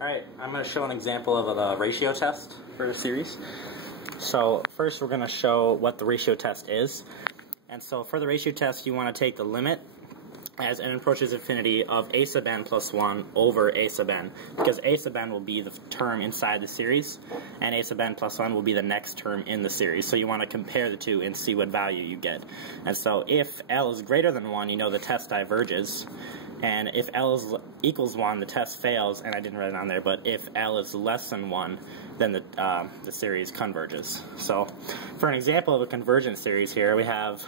Alright, I'm going to show an example of a ratio test for the series. So first we're going to show what the ratio test is. And so for the ratio test you want to take the limit as n approaches infinity of a sub n plus 1 over a sub n, because a sub n will be the term inside the series and a sub n plus 1 will be the next term in the series. So you want to compare the two and see what value you get. And so if L is greater than 1, you know the test diverges. And if L equals 1, the test fails, and I didn't write it on there, but if L is less than 1, then the series converges. So for an example of a convergent series here, we have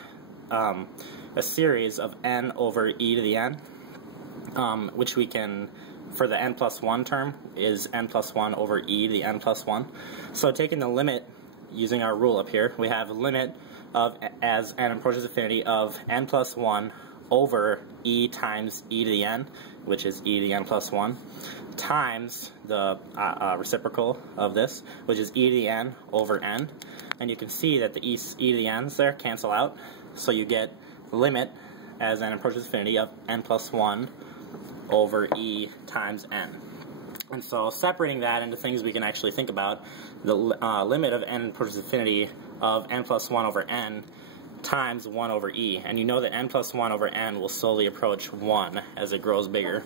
a series of n over e to the n, which we can, for the n plus 1 term, is n plus 1 over e to the n plus 1. So taking the limit, using our rule up here, we have a limit of, as n approaches infinity, of n plus 1 over e times e to the n, which is e to the n plus 1, times the reciprocal of this, which is e to the n over n. And you can see that the e to the n's there cancel out, so you get the limit as n approaches infinity of n plus 1 over e times n. And so separating that into things we can actually think about, the limit of n approaches infinity of n plus 1 over n times 1 over e, and you know that n plus 1 over n will slowly approach 1 as it grows bigger.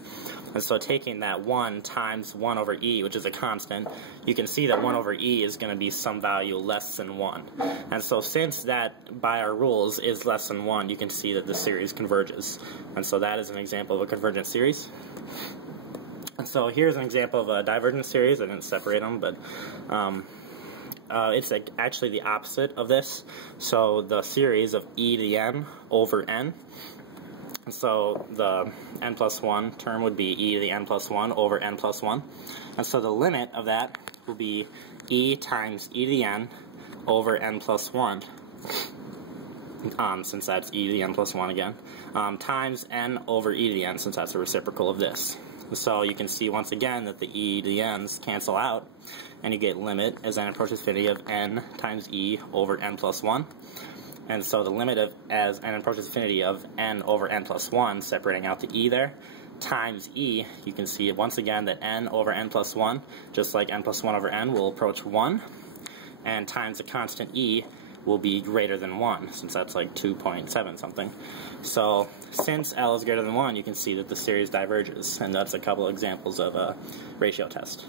And so taking that 1 times 1 over e, which is a constant, you can see that 1 over e is going to be some value less than 1. And so since that, by our rules, is less than 1, you can see that the series converges. And so that is an example of a convergent series. And so here's an example of a divergent series. I didn't separate them, but it's actually the opposite of this. So the series of e to the n over n. And so the n plus 1 term would be e to the n plus 1 over n plus 1. And so the limit of that will be e times e to the n over n plus 1, since that's e to the n plus 1 again, times n over e to the n, since that's a reciprocal of this. So you can see once again that the e to the n's cancel out, and you get limit as n approaches infinity of n times e over n plus 1. And so the limit of, as n approaches infinity, of n over n plus 1, separating out the e there, times e, you can see once again that n over n plus 1, just like n plus 1 over n, will approach 1, and times the constant e will be greater than 1, since that's like 2.7 something. So since L is greater than 1, you can see that the series diverges, and that's a couple examples of a ratio test.